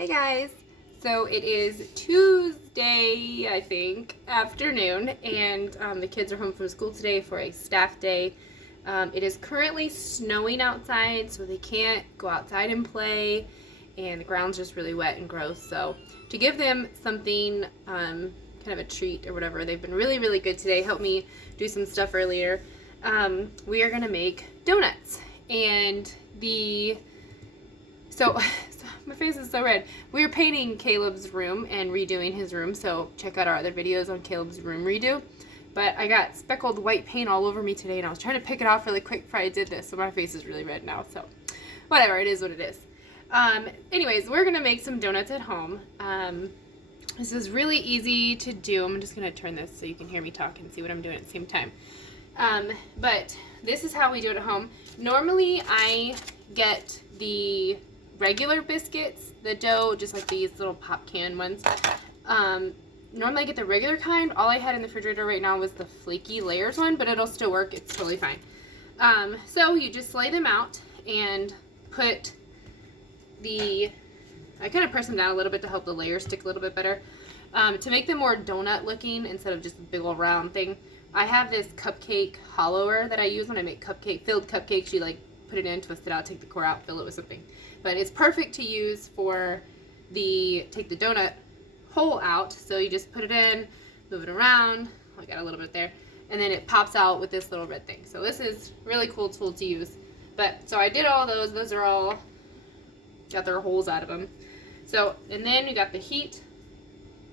Hey guys! So it is Tuesday, I think, afternoon, and the kids are home from school today for a staff day. It is currently snowing outside, so they can't go outside and play, and the ground's just really wet and gross. So to give them something, kind of a treat or whatever, they've been really, really good today. Helped me do some stuff earlier. We are going to make donuts, and so my face is so red. We were painting Caleb's room and redoing his room, so check out our other videos on Caleb's room redo. But I got speckled white paint all over me today, and I was trying to pick it off really quick before I did this, so my face is really red now, so whatever, it is what it is. Anyways, we're going to make some donuts at home. This is really easy to do. I'm just going to turn this so you can hear me talk and see what I'm doing at the same time. But this is how we do it at home. Normally, I get the regular biscuits, the dough, just like these little pop can ones. Normally I get the regular kind. All I had in the refrigerator right now was the flaky layers one, but it'll still work. It's totally fine. So you just lay them out and put I kind of press them down a little bit to help the layers stick a little bit better. To make them more donut looking instead of just a big old round thing, I have this cupcake hollower that I use when I make filled cupcakes. You like put it in, twist it out, take the core out, fill it with something. But it's perfect to use for take the donut hole out. So you just put it in, move it around. I got a little bit there. And then it pops out with this little red thing. So this is a really cool tool to use. So I did all those. Those are all got their holes out of them. So, and then you got the heat,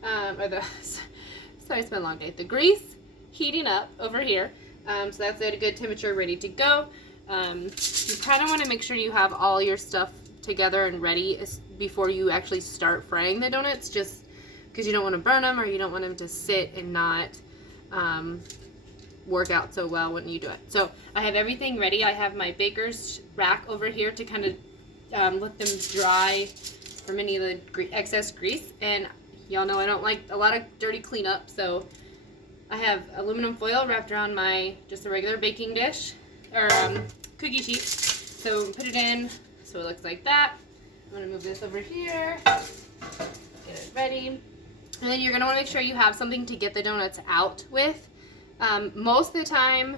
sorry, it's been a long day. The grease heating up over here. So that's at a good temperature, ready to go. You kind of want to make sure you have all your stuff together and ready before you actually start frying the donuts, just because you don't want to burn them or you don't want them to sit and not work out so well when you do it. So I have everything ready. I have my baker's rack over here to kind of let them dry from any of the excess grease, and y'all know I don't like a lot of dirty cleanup, so I have aluminum foil wrapped around just a regular baking dish or cookie sheet. So put it in so it looks like that. I'm going to move this over here, get it ready, and then you're going to want to make sure you have something to get the donuts out with. Most of the time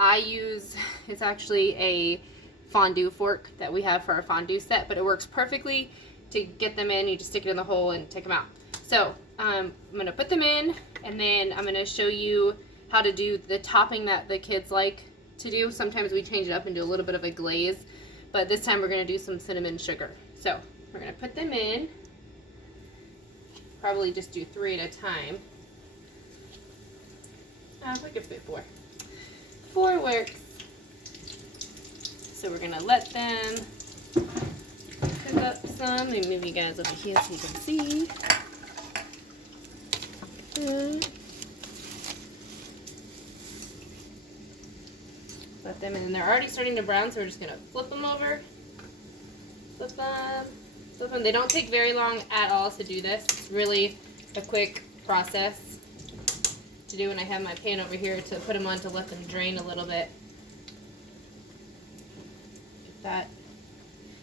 it's actually a fondue fork that we have for our fondue set, but it works perfectly to get them in. You just stick it in the hole and take them out. So I'm going to put them in, and then I'm going to show you how to do the topping that the kids like to do. Sometimes we change it up and do a little bit of a glaze, but this time we're going to do some cinnamon sugar. So we're going to put them in, probably just do 3 at a time. We could fit 4. 4 works. So we're going to let them cook up some. Let me move you guys over here so you can see. Let them in, and they're already starting to brown, so we're just going to flip them over. Flip them. Flip them. They don't take very long at all to do this. It's really a quick process to do, and I have my pan over here to put them on to let them drain a little bit. That,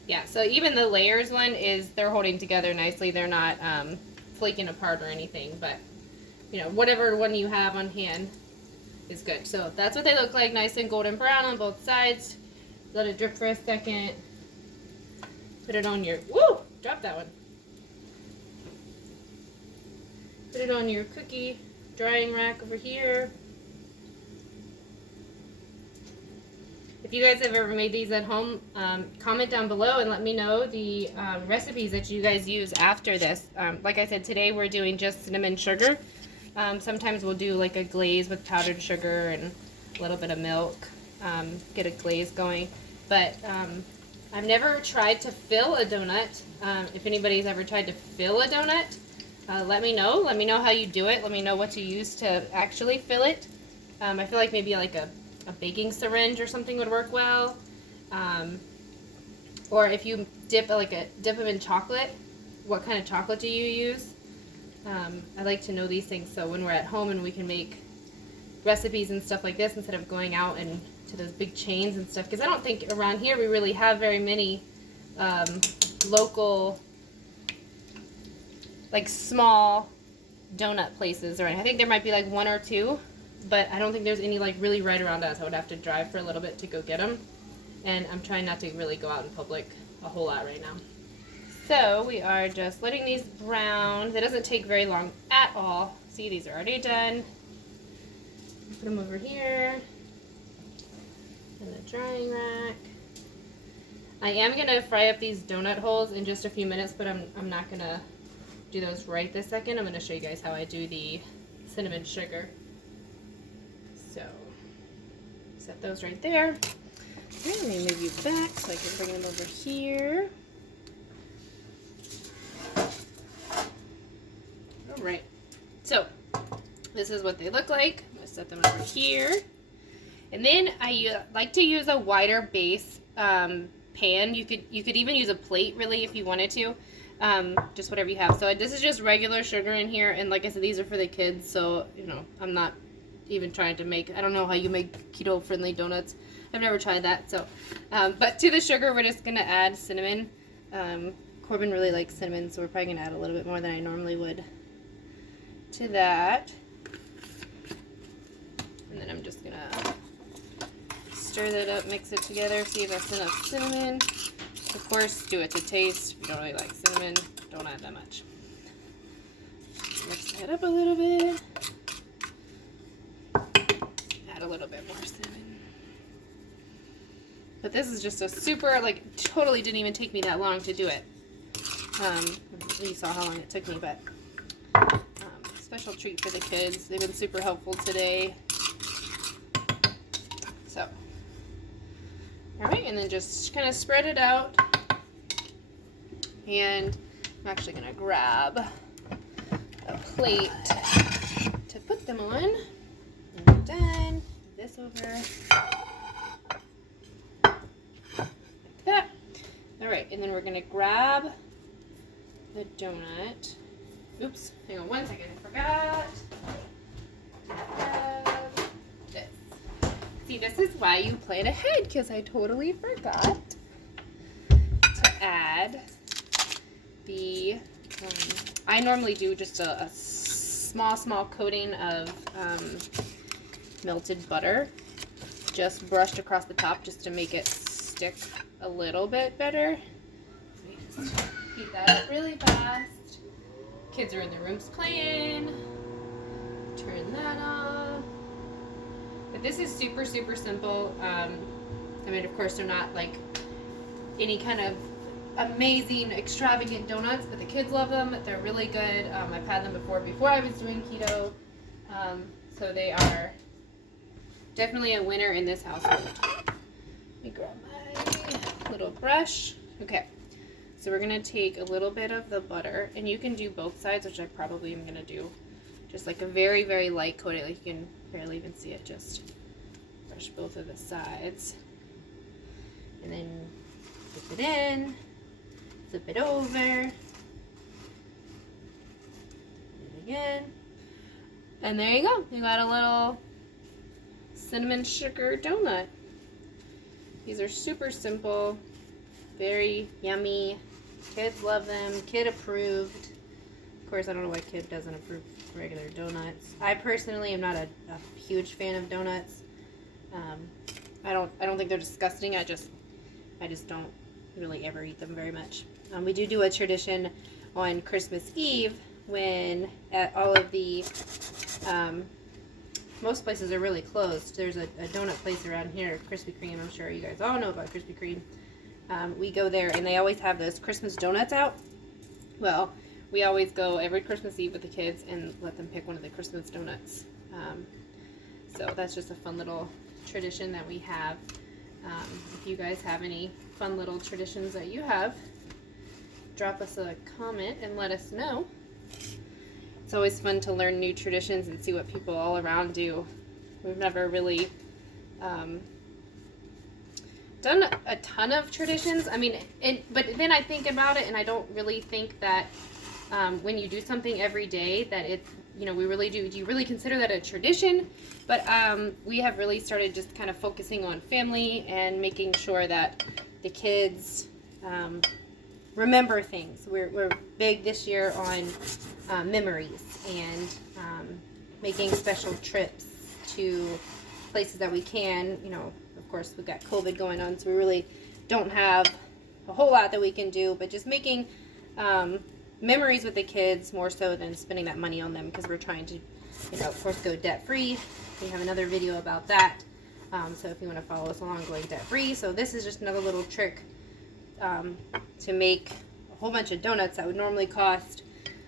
yeah, so even the layers one they're holding together nicely. They're not flaking apart or anything, but you know, whatever one you have on hand is good. So that's what they look like, nice and golden brown on both sides. Let it drip for a second. Put it on your, woo, drop that one. Put it on your cookie drying rack over here. If you guys have ever made these at home, comment down below and let me know the recipes that you guys use after this. Like I said, today we're doing just cinnamon sugar. Sometimes we'll do like a glaze with powdered sugar and a little bit of milk, get a glaze going. But I've never tried to fill a donut. If anybody's ever tried to fill a donut, let me know. Let me know how you do it. Let me know what you use to actually fill it. I feel like maybe like a baking syringe or something would work well, or if you dip them in chocolate, what kind of chocolate do you use? I like to know these things so when we're at home and we can make recipes and stuff like this instead of going out and to those big chains and stuff, because I don't think around here we really have very many local like small donut places, or I think there might be like one or two, but I don't think there's any like really right around us. I would have to drive for a little bit to go get them, and I'm trying not to really go out in public a whole lot right now. So we are just letting these brown. It doesn't take very long at all. See, these are already done. Put them over here in the drying rack. I am going to fry up these donut holes in just a few minutes, but I'm not going to do those right this second. I'm going to show you guys how I do the cinnamon sugar. So, set those right there. Okay, let me move you back so I can bring them over here. Alright, so this is what they look like. I'm going to set them over here. And then I like to use a wider base pan. You could even use a plate really if you wanted to. Just whatever you have. So this is just regular sugar in here, and like I said, these are for the kids, so you know, I'm not even trying to make, I don't know how you make keto friendly donuts. I've never tried that. So but to the sugar we're just gonna add cinnamon. Corbin really likes cinnamon, so we're probably gonna add a little bit more than I normally would to that. And then I'm just gonna stir that up, mix it together, see if that's enough cinnamon. Of course, do it to taste. If you don't really like cinnamon, don't add that much. Mix that up a little bit. Add a little bit more cinnamon. But this is just a super, like, totally didn't even take me that long to do it. You saw how long it took me, but special treat for the kids. They've been super helpful today. So, alright, and then just kind of spread it out. And I'm actually going to grab a plate to put them on. And we're done. This over. Like that. Alright, and then we're going to grab the donut. Oops, hang on one second, I forgot. This. See, this is why you plan ahead, because I totally forgot to add the, I normally do just a small coating of melted butter, just brushed across the top just to make it stick a little bit better. So you just heat that up really fast. Kids are in their rooms playing. Turn that off. But this is super simple. I mean, of course, they're not like any kind of amazing, extravagant donuts, but the kids love them. They're really good. I've had them before I was doing keto. So they are definitely a winner in this household. Let me grab my little brush. Okay. So we're going to take a little bit of the butter, and you can do both sides, which I probably am going to do just like a very light coating, like you can barely even see it. Just brush both of the sides, and then dip it in, flip it over, do it again, and there you go. You got a little cinnamon sugar donut. These are super simple, very yummy. Kids love them. Kid approved. Of course, I don't know why Kid doesn't approve regular donuts. I personally am not a huge fan of donuts. I don't think they're disgusting. I just don't really ever eat them very much. We do a tradition on Christmas Eve when at all of the most places are really closed. There's a donut place around here, Krispy Kreme. I'm sure you guys all know about Krispy Kreme. We go there, and they always have those Christmas donuts out. Well, we always go every Christmas Eve with the kids and let them pick one of the Christmas donuts. So that's just a fun little tradition that we have. If you guys have any fun little traditions that you have, drop us a comment and let us know. It's always fun to learn new traditions and see what people all around do. We've never really done a ton of traditions. I mean, but then I think about it, and I don't really think that when you do something every day that it's, you know, we really do you really consider that a tradition? But we have really started just kind of focusing on family and making sure that the kids remember things. We're big this year on memories and making special trips to places that we can. You know, of course, we've got COVID going on, so we really don't have a whole lot that we can do, but just making memories with the kids more so than spending that money on them, because we're trying to, you know, of course, go debt-free. We have another video about that. So if you want to follow us along, going debt-free. So this is just another little trick to make a whole bunch of donuts that would normally cost,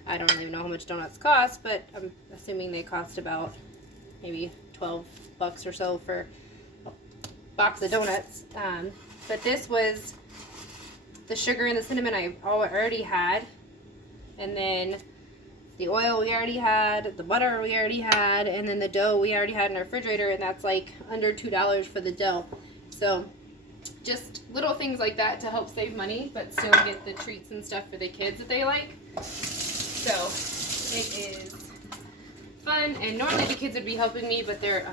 I don't even know how much donuts cost, but I'm assuming they cost about maybe 12 bucks or so for a box of donuts. But this was the sugar and the cinnamon I already had, and then the oil we already had, the butter we already had, and then the dough we already had in our refrigerator, and that's like under $2 for the dough. So just little things like that to help save money, but still get the treats and stuff for the kids that they like. So it is fun, and normally the kids would be helping me, but they're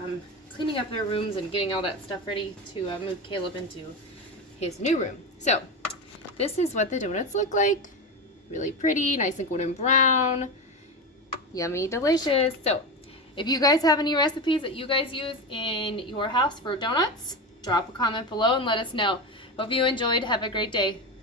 cleaning up their rooms and getting all that stuff ready to move Caleb into his new room. So this is what the donuts look like. Really pretty, nice and golden brown. Yummy, delicious. So if you guys have any recipes that you guys use in your house for donuts, drop a comment below and let us know. Hope you enjoyed. Have a great day.